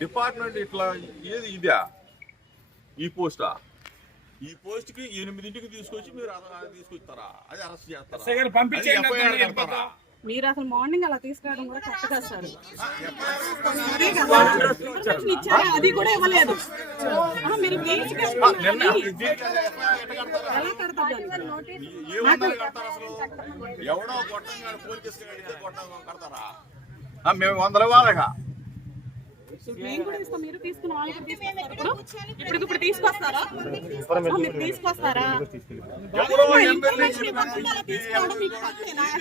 Department ఇట్లా ఏది ఇదా ఈ పోస్టా ఈ పోస్ట్ కి 8ంటికి తీసుకొచ్చి మీరు తీసుకొస్తారా అది అరెస్ట్ చేస్తారా మీరు అసలు మార్నింగ్ అలా తీసుకురావడం కూడా కరెక్ట్ కదా సార్ అది కూడా ఇవ్వలేదు మీరు ఎలా కడతారు ఎవడో కడతారా మేము 100 వాళ్ళగా మీరు తీసుకున్న ఇప్పుడు తీసుకొస్తారా మీరు తీసుకొస్తారా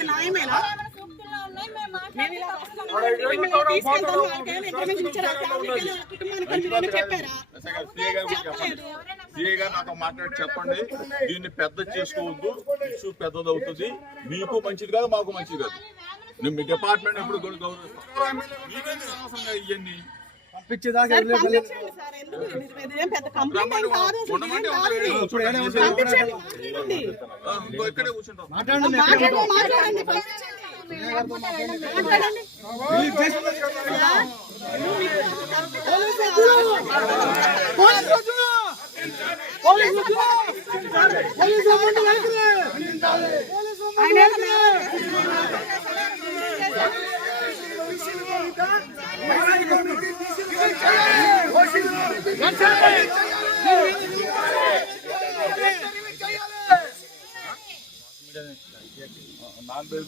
న్యాయమేనా సిఐ గారు నాతో మాట్లాడి చెప్పండి దీన్ని పెద్ద చేసుకోవద్దు ఇష్యూ పెద్దదవుతుంది మీకు మంచిది కాదు మాకు మంచిది కాదు నేను మీ డిపార్ట్మెంట్ ఎప్పుడు గౌరవిస్తాను ఇవన్నీ పంపించేదాకా ఇక్కడే కూర్చుంటాం నాన్ బెయిల్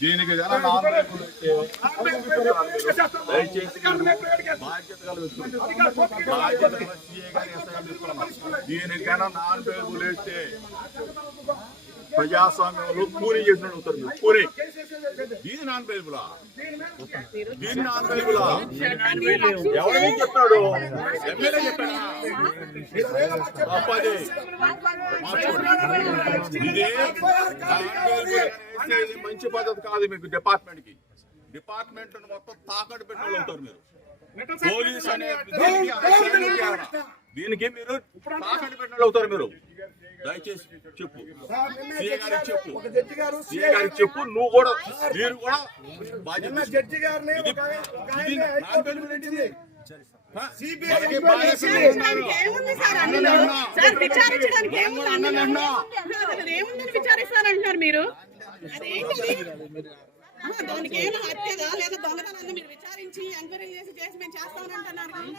దీనికి దీనికైనా నాన్ బెయిల్ వేస్తే ప్రజాస్వామ్యంలో కూలీ చేసిన అవుతారు మీరు కూలీ దీని నాన్ బెయిల్బులా దీని నాన్ బెయిల్బులా ఎవరైనా చెప్పాడు ఎమ్మెల్యే చెప్పాడా ఇదే మంచి పద్ధతి కాదు మీకు డిపార్ట్మెంట్ మొత్తం తాకట్టు పెట్టిన అవుతారు మీరు పోలీస్ అనే దీనికి మీరు తాకట్టు పెట్టిన అవుతారు మీరు దయచేసి చెప్పు సీఏ గారికి చెప్పు నువ్వు కూడా మీరు కూడా బాధ్యత విచారిస్తారంటున్నారు మీరు దానికి ఏమైనా హత్యగా లేదా దొంగతనంగా మీరు విచారించి ఎంక్వైరీ చేసి మేము చేస్తామని అంటున్నారు.